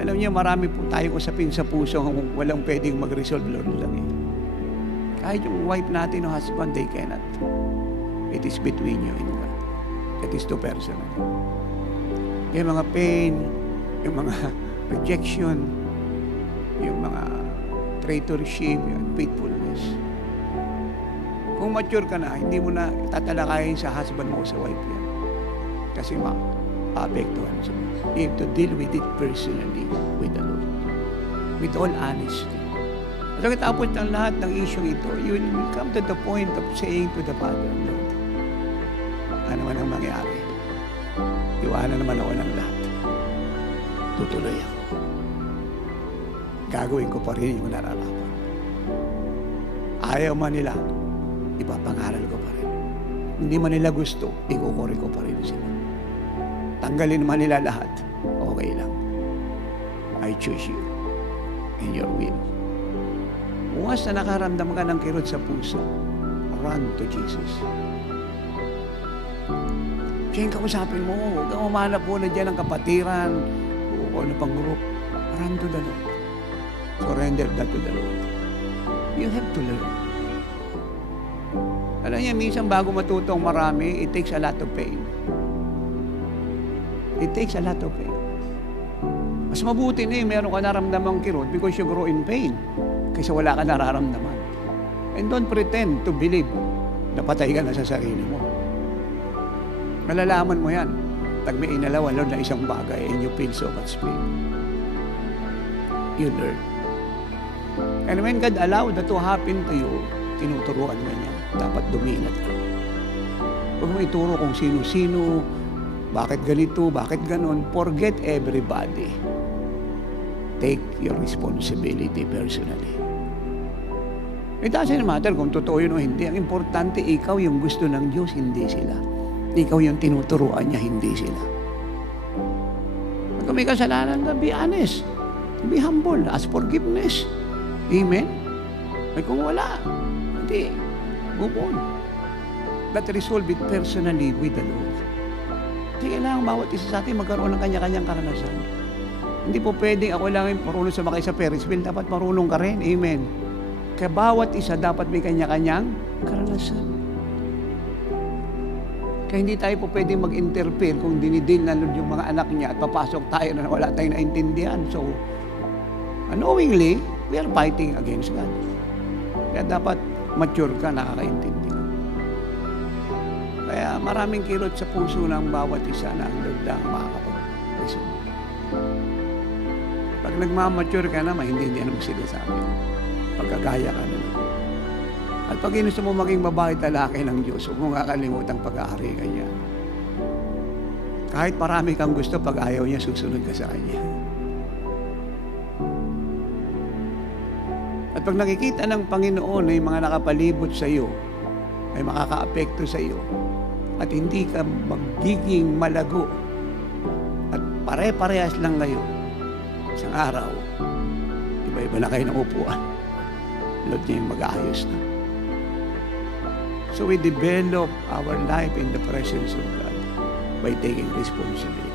Alam niyo, marami po tayong usapin sa puso kung walang pwedeng mag-resolve, Lord lang eh. Kahit yung wife natin o husband, they cannot. It is between you and God. It is too personal. Yung mga pain, yung mga rejection, yung mga traitorship, yung unfaithfulness. Kung mature ka na, hindi mo na tatalakayin sa husband mo o sa wife yan. Kasi maapektuhan siya. You have to deal with it personally with the Lord. With all honesty. At pagkatapos ng lahat ng issue ito, you will come to the point of saying to the Father, Lord, ano man ang mangyari? Iwanan naman ako ng lahat. Tutuloy ako. Gagawin ko pa rin yung nararapat. Ayaw man nila, ipapangaral ko pa rin. Hindi man nila gusto, ikukuri ko pa rin sila. Tanggalin man nila lahat, okay lang. I choose you in your will. Once na nakaramdam ka ng kirot sa puso, run to Jesus. Siya yung kausapin mo, huwag kang umanap muna dyan ng kapatiran, o ano pang group. Run to the Lord. Surrender that to the Lord. You have to learn. Alam niya, minsan bago matutong marami, it takes a lot of pain. It takes a lot of pain. Mas mabuti na yung meron ka naramdamang kirot because you grow in pain kaysa wala ka nararamdaman. And don't pretend to believe na patay ka na sa sarili mo. Malalaman mo yan. Pag may inalaw, Lord, na isang bagay and you feel so much pain. You learn. And when God allowed that to happen to you, tinuturuan mo niya. Dapat dumilat ka. Huwag mo ituro kung sino-sino, bakit ganito, bakit ganon. Forget everybody. Take your responsibility personally. It doesn't matter kung totoo yun o hindi. Ang importante, ikaw yung gusto ng Diyos, hindi sila. Ikaw yung tinuturuan niya, hindi sila. Pag may kasalanan ka, be honest. Be humble. Ask forgiveness. Amen? Ay kung wala, hindi. Move on. But resolve it personally with the Lord. Hindi kailangan bawat isa sa atin magkaroon ng kanya-kanyang karanasan. Hindi po pwedeng ako lang yung marunong sumakay sa Ferris wheel. Dapat marunong ka rin. Amen? Kaya bawat isa dapat may kanya-kanyang karanasan. Kaya hindi tayo po pwedeng mag-interfere kung dinidil na yung mga anak niya at papasok tayo na wala tayong naintindihan. So, unknowingly, we are fighting against God. Kaya dapat mature ka, nakakaintindi ka. Kaya maraming kirot sa puso ng bawat isa na ang Lord lang makakapag-resolve. Pag nagmamature ka na, maintindihan mo sila sa amin. Pagkagaya ka na lang. At pag ginusto mo maging babae talaki ng Diyos, huwag mo kakalimutan pag-aari ka niya. Kahit marami kang gusto, pag ayaw niya, susunod ka sa Kanya. At pag nakikita ng Panginoon na yung mga nakapalibot sa iyo, ay makakaapekto sa iyo, at hindi ka magiging malago, at pare-parehas lang kayo, isang araw, iba-iba na kayo ng upuan, Lord niya yung mag-aayos na. So we develop our life in the presence of God by taking responsibility.